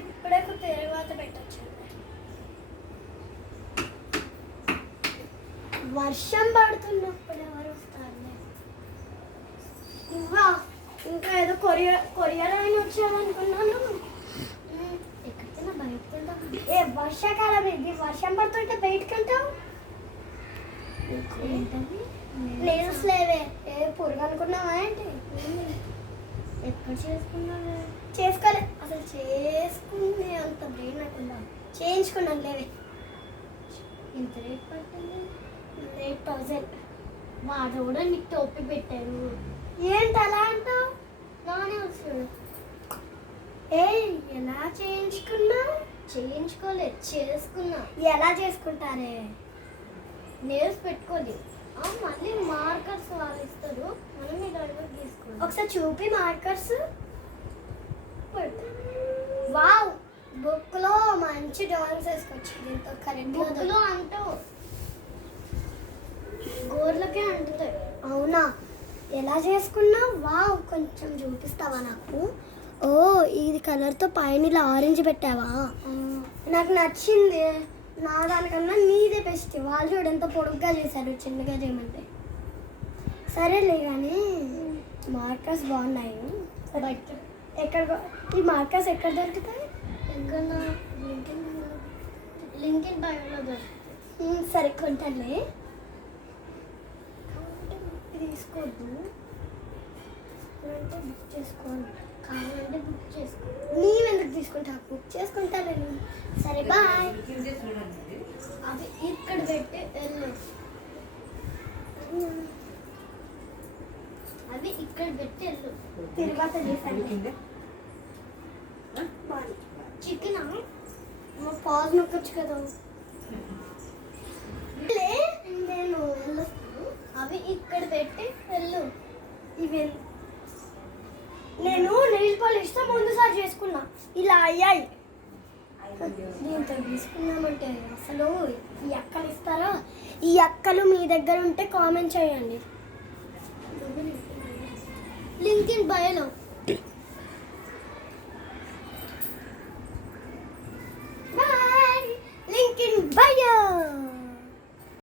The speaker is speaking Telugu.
ఇప్పుడే తర్వాత పెట్టచ్చు. వర్షం పడుతున్నప్పుడు ఎవరు వస్తారు? ఇంకా ఏదో కొరియర్ అయిన వచ్చామనుకున్నాను. ఎక్కడికైనా బయటకు వెళ్దాం. వర్షాకాలం ఇది, వర్షం పడుతుంటే బయటకు వెళ్తాం. ఏంటది? లేస్ లేవే. పురుగు అనుకున్నావా ఏంటి? ఎక్కడ చేసుకున్నావే? చేసుకోలే అసలు. చేసుకునే అంత బ్రెయిన్ నాకుందా? చేయించుకున్నాను లేవే. ఎంత రేట్ పడుతుంది? 8,000. వాడు కూడా నీకు టోపీ పెట్టారు. ఏంటి అలా అంటావు? నానే వస్తాడు. ఎలా చేయించుకున్నావు? చేయించుకోలేదు, చేసుకున్నా. ఎలా చేసుకుంటారే? నేల్స్ పెట్టుకోలేదు. మళ్ళీ మార్కర్స్ వాళ్ళు ఇస్తారు, మనం మీ గడువు తీసుకోవాలి. ఒకసారి చూపి మార్కర్స్. వావ్, బుక్లో మంచి డ్రాయింగ్స్ వేసుకోవచ్చు. దీంతో కరెక్ట్ బుక్లో అంటూ గోర్లకే అంటుతాయి. అవునా? ఎలా చేసుకున్నావు? వావ్, కొంచెం చూపిస్తావా నాకు? ఓ, ఇది కలర్తో పైన ఇలా ఆరెంజ్ పెట్టావా? నాకు నచ్చింది. నా దానికన్నా నీదే బెస్ట్. వాళ్ళు చూడు ఎంత పొడుగ్గా చేశారు, చిన్నగా చేయమంటే. సరేలే కానీ మార్కర్స్ బాగున్నాయి. బయట ఎక్కడ ఈ మార్కర్స్ ఎక్కడ దొరుకుతాయి? ఎక్కడ? లింకిన్ బయోలో దొరుకుతాయి. సరే కొంటానులే. తీసుకోవద్దు అంటే బుక్ చేసుకోను, కావాలంటే బుక్ చేసుకో. నీవెందుకు తీసుకుంటా? బుక్ చేసుకుంటా నేను. సరే బాయ్. అవి ఇక్కడ పెట్టి వెళ్ళు. అవి ఇక్కడ పెట్టి వెళ్ళు. తర్వాత చేశాను. చికెనా? పాజ్ నొక్కొచ్చు కదా. నేను వెళ్ళొస్తాను. అవి ఇక్కడ పెట్టి వెళ్ళు. ఇవి నేను నెయిల్ పాలిష్తో ముందుసారి చేసుకున్నా, ఇలా అయ్యాయి. దీంతో తీసుకున్నామంటే అసలు ఈ అక్కలు ఇస్తారా? ఈ అక్కలు మీ దగ్గర ఉంటే కామెంట్ చేయండి. Link in బయోలో.